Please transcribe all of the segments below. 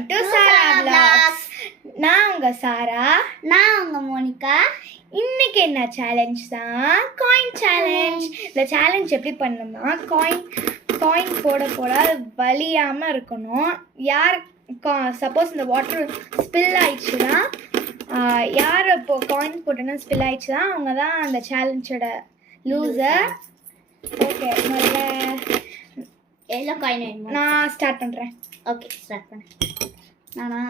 Welcome to Sarah vlogs. நான் உங்க சாரா, நான் உங்க மோனிகா. இன்னைக்கு என்ன சேலஞ்ச் தான் காயின் சேலஞ்ச். இந்த சேலஞ்ச் எப்படி பண்ணணும்னா காயின் போட போட வலியாமல் இருக்கணும். யார் சப்போஸ் இந்த வாட்டர் ஸ்பில் ஆயிடுச்சுன்னா யார் இப்போ காயின் போட்டோன்னா ஸ்பில் ஆயிடுச்சுன்னா அவங்க தான் அந்த சேலஞ்சோட லூசர். ஓகே, முதல்ல எவ்வளோ காயின் வேணுமா? நான் ஸ்டார்ட் பண்ணுறேன். ஓகே, ஸ்டார்ட் பண்ணு. நானா?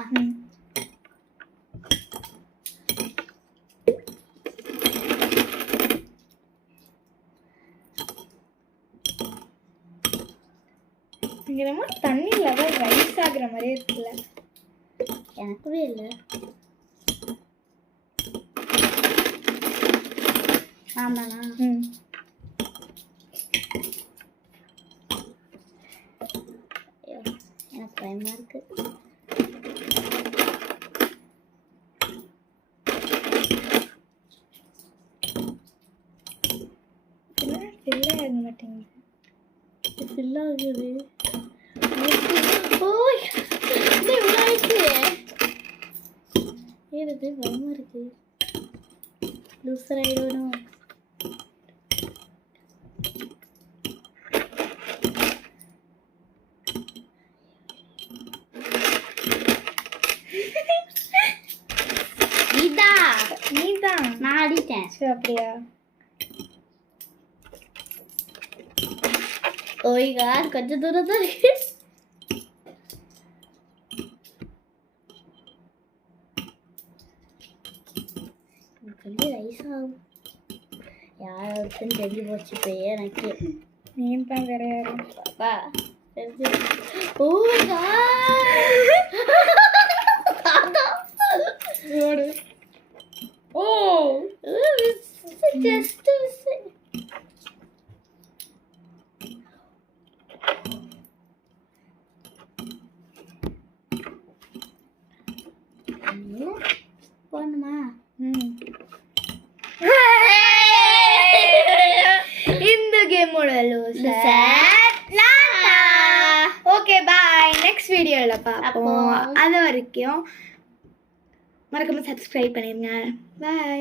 இங்கே நம்ம தண்ணி லெவல் ரைஸ் ஆகுற மாதிரியே இருக்குல்ல? எனக்குவே இல்லை. ஆமாண்ணா. எனக்கு பயமா இருக்கு. ஃபில் ஆக மாட்டேங்குது. ஃபில் ஆகுது. ஓய், இது இவ்வளோ ஆயிடுச்சு. ஏறுது, பயமா இருக்கு. லூசர் ஆயிடணும். நீதான் நான் ஆடிட்டேன். சரி, அப்படியா? ஓய் காட், கொஞ்சம் தூரம் தான் இருக்கு. சொல்லி ரைஸ் ஆகும். யாருக்குன்னு தெரிஞ்சு போச்சு இப்போ எனக்கு. நீ தான் வேற யாரும் பாப்பா தெரிஞ்சு. ஓய் காட், ஓ ஜஸ்ட் போணுமா? இந்த கேமோட லூசர் ஓகே, பாய். நெக்ஸ்ட் வீடியோல பார்ப்போம். அது வரைக்கும் மறக்காம சப்ஸ்கிரைப் பண்ணிருங்க. பாய்.